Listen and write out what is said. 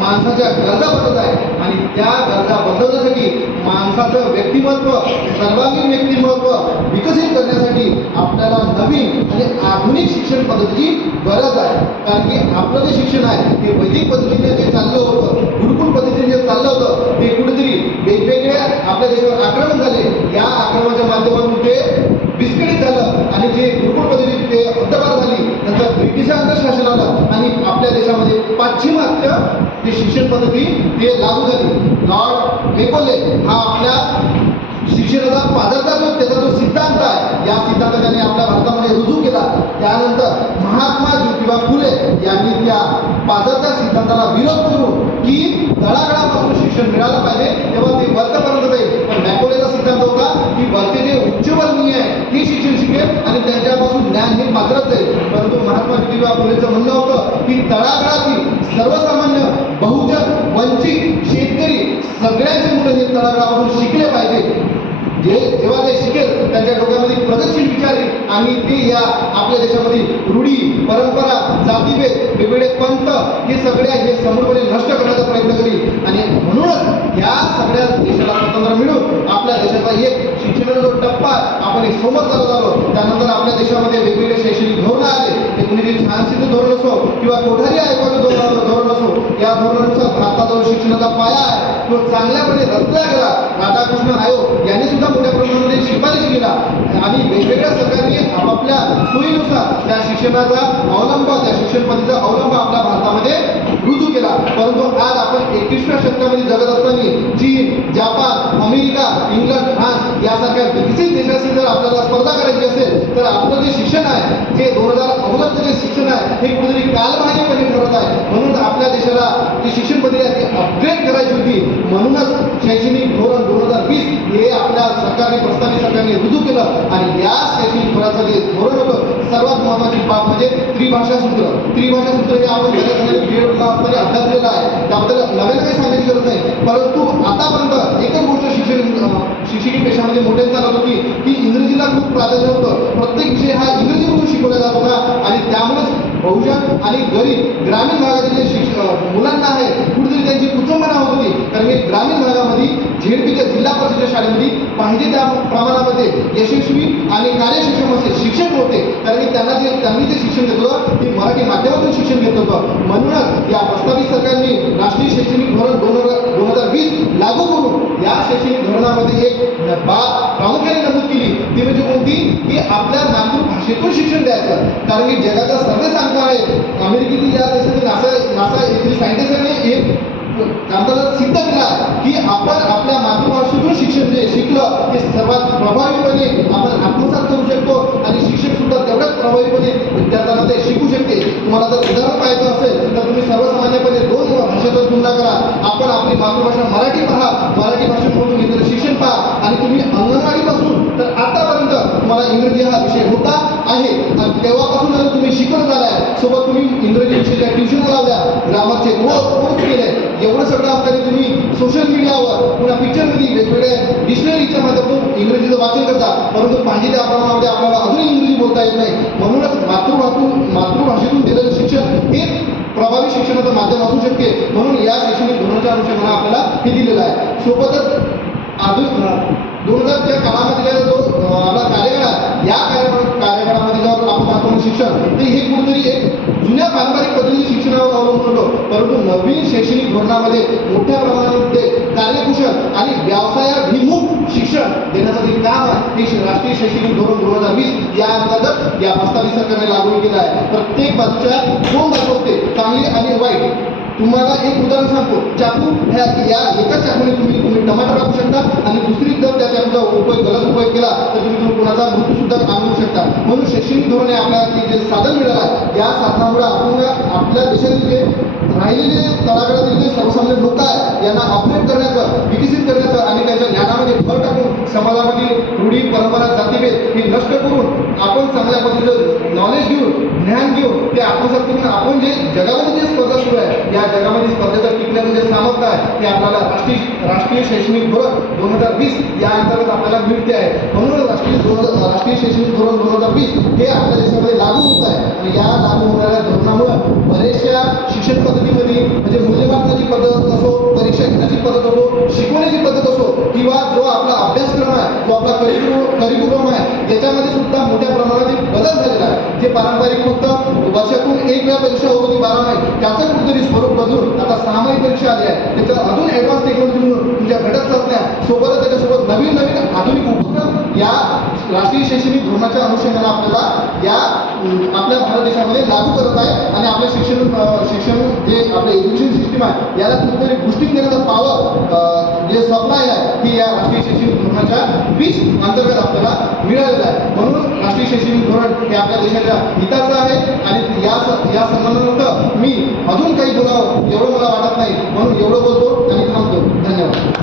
माणसाच्या गरजा बदलत आहे आणि त्या गरजा बदलण्यासाठी माणसाचं व्यक्तिमत्व सर्वांगीण व्यक्तिमत्व विकसित करण्यासाठी आपल्याला नवीन आणि आधुनिक शिक्षण पद्धतीची गरज आहे. कारण की आपलं जे शिक्षण आहे ते वैदिक पद्धतीने जे चाललं होतं, गुरुकुल पद्धतीने जे चाललं होतं ते कुठेतरी वेगवेगळ्या आपल्या देशावर आक्रमण झाले. या आक्रमणाच्या माध्यमातून ते विस्कळीत झालं आणि जे गुरुकुल पद्धती ते हद्दपार झाली. नंतर ब्रिटिशांच्या शासनाला आणि आपल्या देशामध्ये पाश्चिमात्य जी शिक्षण पद्धती ते लागू झाली. लॉर्ड मेकोले हा आपल्या शिक्षणाचा पाझरता जो त्याचा जो सिद्धांत आहे या सिद्धांत त्यांनी आपल्या भारतामध्ये रुजू केला. त्यानंतर महात्मा ज्योतिबा फुले यांनी त्या पाझरता सिद्धांताला विरोध करून की तळागाळापासून शिक्षण मिळालं पाहिजे तेव्हा ते वरपर्यंत जाईल. पण मॅकोलेचा सिद्धांत होता की वरचे जे उच्चवर्गीय आहे हे शिक्षण शिकेल आणि त्यांच्यापासून ज्ञान हे पाझरत जाईल. परंतु महात्मा ज्योतिबा फुलेचं म्हणणं होतं की तळागाळातील सर्वसामान्य बहुजन वंचित शेतकरी सगळ्यांचे मुलं हे तळागाळापासून शिकले पाहिजे. जेव्हा ते शिकेल त्यांच्या डोक्यामध्ये प्रगतशील विचार येईल आणि ते या आपल्या देशामध्ये रूढी परंपरा जातीभेद वेगवेगळे पंथ हे सगळे हे समूळपणे नष्ट करण्याचा प्रयत्न करील. आणि म्हणूनच या सगळ्या देशाला स्वातंत्र्य मिळून आपल्या देशाचा एक शिक्षणाचा जो टप्पा आपण एक सोबत चालत आलो. त्यानंतर आपल्या देशामध्ये वेगवेगळे शैक्षणिक धोरणं आले. ते कुणी छानशीचं धोरण असो किंवा कोठारी आयोगाचं धोरण असो या धोरणानुसार भारताचा शिक्षणाचा पाया आहे तो चांगल्यापणे रचला गेला. राधाकृष्ण आयोग यांनी सुद्धा मोठ्या प्रमाणामध्ये शिफारस केला आणि वेगवेगळ्या सरकारने आपापल्या सोयीनुसार त्या शिक्षणाचा अवलंब त्या शिक्षण पद्धतीचा अवलंब आपल्या भारतामध्ये रुजू केला. परंतु आज आपण 21व्या शतकामध्ये जगत असताना चीन, जपान, अमेरिका, इंग्लंड, फ्रान्स यासारख्या विकसित देशाशी जर आपल्याला स्पर्धा करायची असेल तर आपलं जे शिक्षण आहे जे 2000 जे शिक्षण आहे हे कुठेतरी कालबाह्यपणे ठरत आहे. म्हणून आपल्या देशाला जी शिक्षण पद्धती आहे ती अपग्रेड करायची होती. म्हणूनच शैक्षणिक धोरण 2020 हे आपल्या सरकारने प्रस्तावित सरकारने रुजू केलं आणि या शैक्षणिक धोरणाचं जे धोरण होतं सर्वात महत्त्वाची बाब म्हणजे त्रिभाषा सूत्र. त्रिभाषा सूत्र हे आपण बीएडला असताना अभ्यासलेलं आहे. त्याबद्दल नव्यानं काही सांगायची गरज नाही. परंतु आतापर्यंत एकच गोष्ट शिक्षकी पेशामध्ये मोठ्याने चालत होती की इंग्रजीला खूप प्राधान्य होतं. प्रत्येक विषय हा इंग्रजीमधून शिकवला जात होता आणि त्यामुळेच बहुजन आणि गरीब ग्रामीण भागातील जे मुलांना आहे कुठेतरी त्यांची कुचंबना होत होती. कारण की ग्रामीण भागामध्ये झेडपीच्या जिल्हा परिषदेच्या शाळेमध्ये पाहिजे त्या प्रमाणामध्ये यशस्वी आणि कार्यक्षम असे शिक्षक होते. कारण की त्यांनी जे शिक्षण घेत होतं ते मराठी माध्यमातून शिक्षण घेत होतं. म्हणूनच या प्रस्तावित सरकारने राष्ट्रीय शैक्षणिक धोरण 2020 लागू करून या शैक्षणिक धोरणामध्ये एक बाब प्रामुख्याने नमूद केली ती म्हणजे कोणती की आपल्या मातृभाषेतून शिक्षण द्यायचं. कारण की जगाचा सर्वे सांगतो आहे अमेरिकेतील या देशातील नासा येथील सायंटिस्टांनी एक आम्हाला सिद्ध केला की आपण आपल्या मातृभाषेतून शिक्षण जे शिकलं ते सर्वात प्रभावीपणे आपण आत्मसात करू शकतो आणि शिक्षक सुद्धा तेवढ्याच प्रभावीपणे विद्यार्थ्यांना ते शिकू शकते. तुम्हाला जर उदाहरण पाहायचं असेल तर तुम्ही सर्वसामान्यपणे 2 भाषेचा तुलना करा. आपण आपली मातृभाषा मराठी पहा, मराठी भाषेमधून घेतलेलं शिक्षण पहा आणि तुम्ही अंगणवाडीपासून तर आतापर्यंत तुम्हाला इंग्रजी हा विषय होता आहे आणि तेव्हापासून जर तुम्ही शिकत झालाय सोबत तुम्ही इंग्रजी विषयाच्या ट्युशन लावल्या, ग्रामरचे कोर्स केले. एवढं सगळं असताना तुम्ही सोशल मीडियावर पुन्हा पिक्चरमध्ये वेगवेगळ्या डिक्शनरीच्या माध्यमातून इंग्रजीचं वाचन करता. परंतु पाहिजे त्या प्रमाणामध्ये आपल्याला अजून इंग्रजी बोलता येत नाही. म्हणूनच मातृभाषेतून दिलेलं शिक्षण हे प्रभावी शिक्षणाचं माध्यम असू शकते. म्हणून या शैक्षणिक धोरणाच्या अनुषंगाने आपल्याला हे दिलेलं आहे. सोबतच अजून 2000च्या काळामध्ये जो आपला कार्यकाळ आहे या कार्यकाळामध्ये जेव्हा आपण पाहतो शिक्षण तर हे कुठेतरी एक जुन्या पारंपरिक पद्धतीने शिक्षणावर अवलंबून होतं. परंतु नवीन शैक्षणिक धोरणामध्ये मोठ्या प्रमाणामध्ये कार्यकुशल आणि व्यवसायाभिमुख शिक्षण देण्यासाठी काम आहे हे राष्ट्रीय शैक्षणिक धोरण 2020 या अंतर्गत या प्रस्तावित सरकारने लागू केलं आहे. प्रत्येक बाजूच्या 2 बाजू असते चांगली आणि वाईट. तुम्हाला एक उदाहरण सांगतो. चाकू ह्या एका चाकूने तुम्ही टमाटर कापू शकता आणि दुसरी जर त्या चाकूचा गलत उपयोग केला तर तुम्ही कोणाचा मृत्यू सुद्धा आणू शकता. म्हणून शैक्षणिक धोरणे आपल्याला जे साधन मिळालं आहे या साधनामुळे आपण आपल्या देशातील जे राहिलेले तळागाळातील जे सर्वसामान्य लोक आहेत यांना अपडेट करण्याचं विकसित करण्याचं आणि त्यांच्या ज्ञानामध्ये भर टाकून समाजामधील रूढी परंपरा जातीभेद हे नष्ट करून आपण चांगल्या पद्धतीचं नॉलेज घेऊन ज्ञान घेऊन ते आत्मसात करून आपण जे जगामध्ये जे स्पर्धा सुरू आहे या जगामध्ये स्पर्धेचं टिकण्याचं जे सामर्थ्य आहे ते आपल्याला राष्ट्रीय शैक्षणिक धोरण 2020 या अंतर्गत आपल्याला मिळते आहे. म्हणून राष्ट्रीय शैक्षणिक धोरण 2020 हे आपल्या देशामध्ये लागू होत आहे आणि या लागू होणाऱ्या धोरणामुळे बरेचशा शिक्षण पद्धतीमध्ये म्हणजे मूल्य पद्धत असो, परीक्षा घेण्याची पद्धत असो, शिकवण्याची पद्धत असो, किंवा जो आपला अभ्यासक्रम आहे, जो आपला करिक्युलम आहे, त्याच्यामध्ये सुद्धा मोठ्या प्रमाणात एक बदल झालेला आहे. जे पारंपरिक फक्त वर्षातून एक वेळा परीक्षा होत होती 12 महिने, त्याचं कुठेतरी स्वरूप बदलून आता 6 महिने परीक्षा आली आहे. त्याच्यात अजून ॲडव्हान्स टेक्नॉलॉजी म्हणून तुमच्या घटक चाचण्या सोबतच त्याच्यासोबत नवीन नवीन आधुनिक उपक्रम या राष्ट्रीय शैक्षणिक धोरणाच्या अनुषंगाने आपल्याला या आपल्या भारत देशामध्ये लागू करत आहे. आणि आपले शिक्षण जे आपलं एज्युकेशन सिस्टीम आहे, याला कुठेतरी बूस्टिंग देण्याचा पॉवर जे स्वप्न आहे ही या राष्ट्रीय शैक्षणिक धोरणाच्या 20 अंतर्गत आपल्याला मिळालेलं आहे. म्हणून राष्ट्रीय शैक्षणिक धोरण हे आपल्या देशाच्या हिताचं आहे. आणि या संबंधानंतर मी अजून काही बोलावं एवढं मला वाटत नाही, म्हणून एवढं बोलतो आणि थांबतो. धन्यवाद.